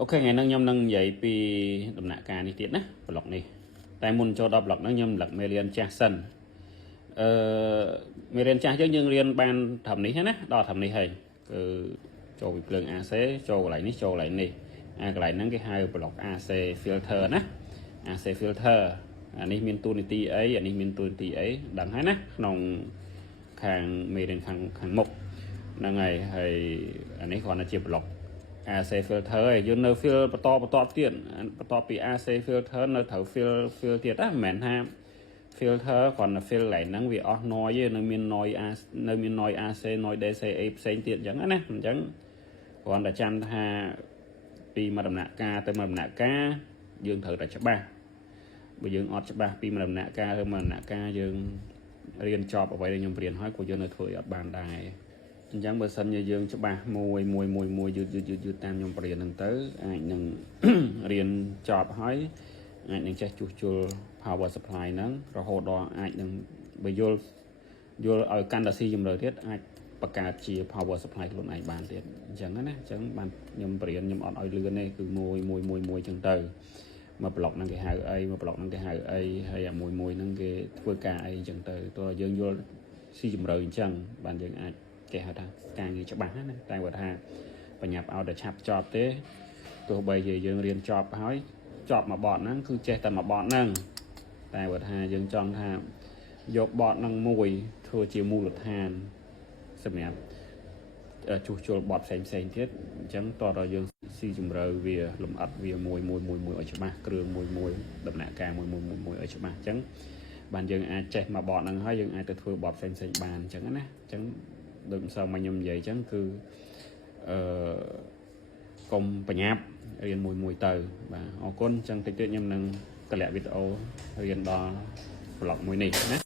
Ok ngày nâng nhâm nâng dậy pi đầm nạ ca đi tiết ná blog này tại muốn cho đọc blog nó nhâm lật Merian Jackson Merian Jackson chứ nhưng riêng ban thẩm ní hết á đo thẩm ní hay cho bị lượng AC cho lại này cái lại nâng cái hai blog AC filter ná AC filter anh ấy miền tunity ấy anh ấy miền tunity ấy đằng hết ná nòng hàng Merian hàng mục năng ngày hay anh ấy còn là chìa blog AC filter យើងនៅ fill បន្តទៀតបន្ទាប់ពី AC filter នៅត្រូវ fill ទៀតណាមិនមែនថា filter គ្រាន់តែ fill កន្លែងហ្នឹងវាអស់ noise ទេនៅមាន noiseនៅមាន noise AC noise DC អីផ្សេងទៀតអញ្ចឹងណាអញ្ចឹងគ្រាន់តែចាំថាពីមួយដំណាក់កាលទៅមួយដំណាក់កាលយើងត្រូវតែច្បាស់បើយើងអត់ច្បាស់ពីមួយដំណាក់កាលទៅមួយដំណាក់កាលយើងរៀនចប់អ្វីដែលខ្ញុំរៀនហើយក៏យើងនៅធ្វើឲ្យអត់បានដែរអញ្ចឹងបើសិនជាយើងច្បាស់មួយយឺតតាមខ្ញុំបរៀនហ្នឹងទៅអាចនឹងរៀនចប់ហើយអាចនឹងចេះជួសជុល power supply ហ្នឹងរហូតដល់អាចនឹងបើយល់ឲ្យកាន់តែស៊ីជម្រៅទៀតអាចបង្កើតជា power supply ខ្លួនឯងបានទៀតអញ្ចឹងណាអញ្ចឹងបានខ្ញុំបរៀនខ្ញុំអត់ឲ្យលឿនទេគឺមួយអញ្ចឹងទៅមកប្លុកហ្នឹងគេហៅអីមកប្លុកហ្នឹងគេហៅអីហើយអាមួយហ្នឹងគេធ្វើការអីអញ្ចឹងទៅតើយើងយល់ស៊ីជម្រៅអញ្ចឹងបានយើងអាចគេហៅថាការងារច្បាស់ណាតែគាត់ថាបញ្ញាប់ឲ្យតែឆាប់ចប់ទេទោះបីជាយើងរៀនចប់ហើយចប់មួយបទហ្នឹងគឺចេះតែមួយបទហ្នឹងតែគាត់ថាយើងចង់ថាយកបទហ្នឹងមួយធ្វើជាមូលដ្ឋានសម្រាប់ជួសជុលបទផ្សេងទៀតអញ្ចឹងតោះដល់យើងស៊ីជម្រៅវាលំអិតវាមួយឲ្យច្បាស់គ្រឿងមួយដំណាក់កាលមួយឲ្យច្បាស់អញ្ចឹងបានយើងអាចចេះមួយបទហ្នឹងហើយយើងអាចទៅធ្វើបទផ្សេងបានអញ្ចឹងណាអញ្ចឹងដូចម្សិលមកខ្ញុំនិយាយអញ្ចឹងគឺកុំបញ្ញាប់រៀនមួយទៅបាទអរគុណអញ្ចឹងតិចទៀតខ្ញុំនឹងតម្លាក់វីដេអូរៀនដល់ប្លុកមួយនេះណា